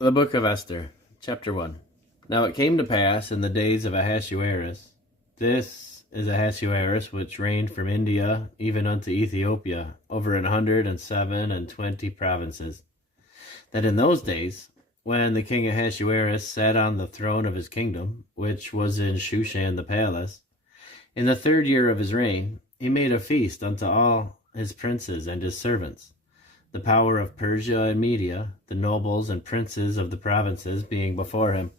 The Book of Esther, Chapter 1. Now it came to pass in the days of Ahasuerus, this is Ahasuerus which reigned from India even unto Ethiopia, over 127 provinces, that in those days, when the king Ahasuerus sat on the throne of his kingdom, which was in Shushan the palace, in the 3rd year of his reign, he made a feast unto all his princes and his servants, the power of Persia and Media, the nobles and princes of the provinces being before him.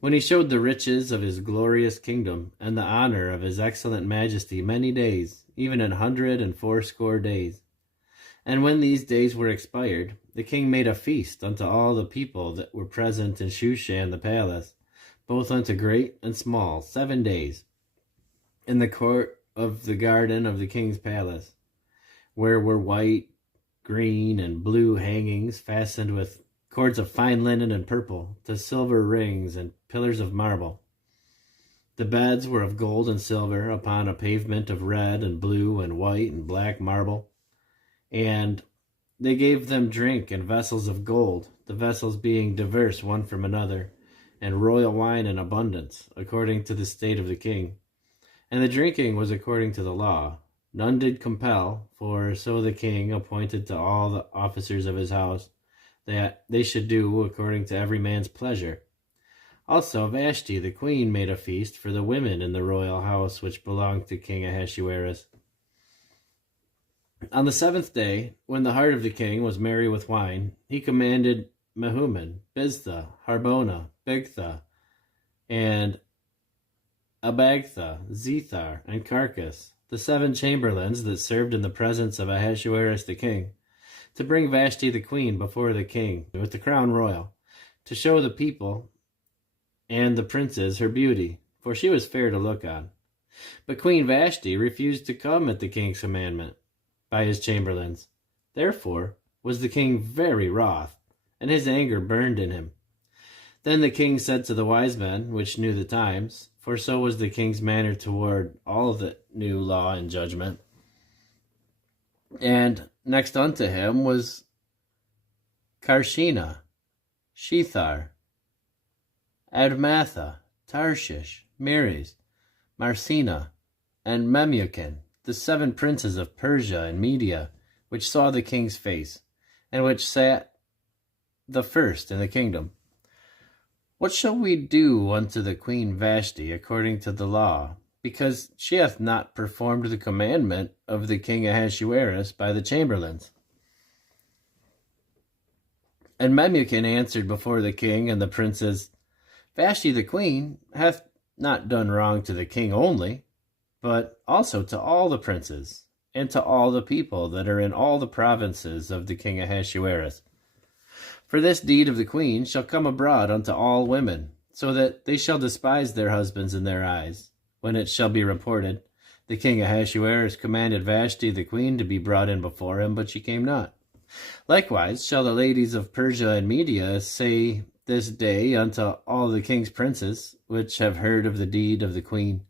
When he showed the riches of his glorious kingdom, and the honor of his excellent majesty many days, even 180 days. And when these days were expired, the king made a feast unto all the people that were present in Shushan the palace, both unto great and small, 7 days, in the court of the garden of the king's palace, where were white, green, and blue hangings fastened with cords of fine linen and purple, to silver rings and pillars of marble. The beds were of gold and silver, upon a pavement of red and blue and white and black marble. And they gave them drink in vessels of gold, the vessels being diverse one from another, and royal wine in abundance, according to the state of the king. And the drinking was according to the law. None did compel, for so the king appointed to all the officers of his house, that they should do according to every man's pleasure. Also Vashti the queen made a feast for the women in the royal house which belonged to King Ahasuerus. On the 7th day, when the heart of the king was merry with wine, he commanded Mehuman, Biztha, Harbona, Bigtha, and Abagtha, Zethar, and Carcass, the 7 chamberlains that served in the presence of Ahasuerus the king, to bring Vashti the queen before the king with the crown royal, to show the people and the princes her beauty, for she was fair to look on. But Queen Vashti refused to come at the king's commandment by his chamberlains. Therefore was the king very wroth, and his anger burned in him. Then the king said to the wise men, which knew the times, for so was the king's manner toward all that knew law and judgment. And next unto him was Karshena, Shethar, Admatha, Tarshish, Meres, Marsena, and Memucan, the 7 princes of Persia and Media, which saw the king's face, and which sat the first in the kingdom. What shall we do unto the queen Vashti according to the law, because she hath not performed the commandment of the king Ahasuerus by the chamberlains? And Memucan answered before the king and the princes, Vashti the queen hath not done wrong to the king only, but also to all the princes, and to all the people that are in all the provinces of the king Ahasuerus. For this deed of the queen shall come abroad unto all women, so that they shall despise their husbands in their eyes, when it shall be reported, the king Ahasuerus commanded Vashti the queen to be brought in before him, but she came not. Likewise shall the ladies of Persia and Media say this day unto all the king's princes, which have heard of the deed of the queen.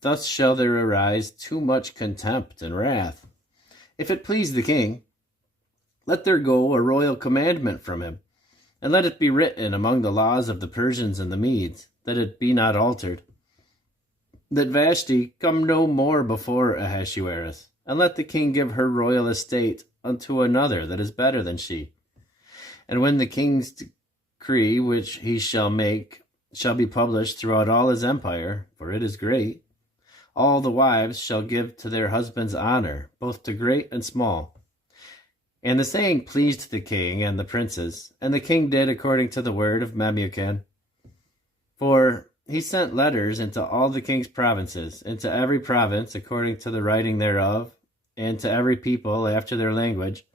Thus shall there arise too much contempt and wrath. If it please the king, let there go a royal commandment from him, and let it be written among the laws of the Persians and the Medes, that it be not altered, that Vashti come no more before Ahasuerus, and let the king give her royal estate unto another that is better than she. And when the king's decree which he shall make shall be published throughout all his empire, for it is great, all the wives shall give to their husbands honor, both to great and small. And the saying pleased the king and the princes, and the king did according to the word of Memucan. For he sent letters into all the king's provinces, into every province according to the writing thereof, and to every people after their language,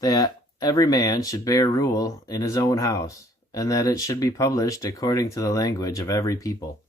that every man should bear rule in his own house, and that it should be published according to the language of every people.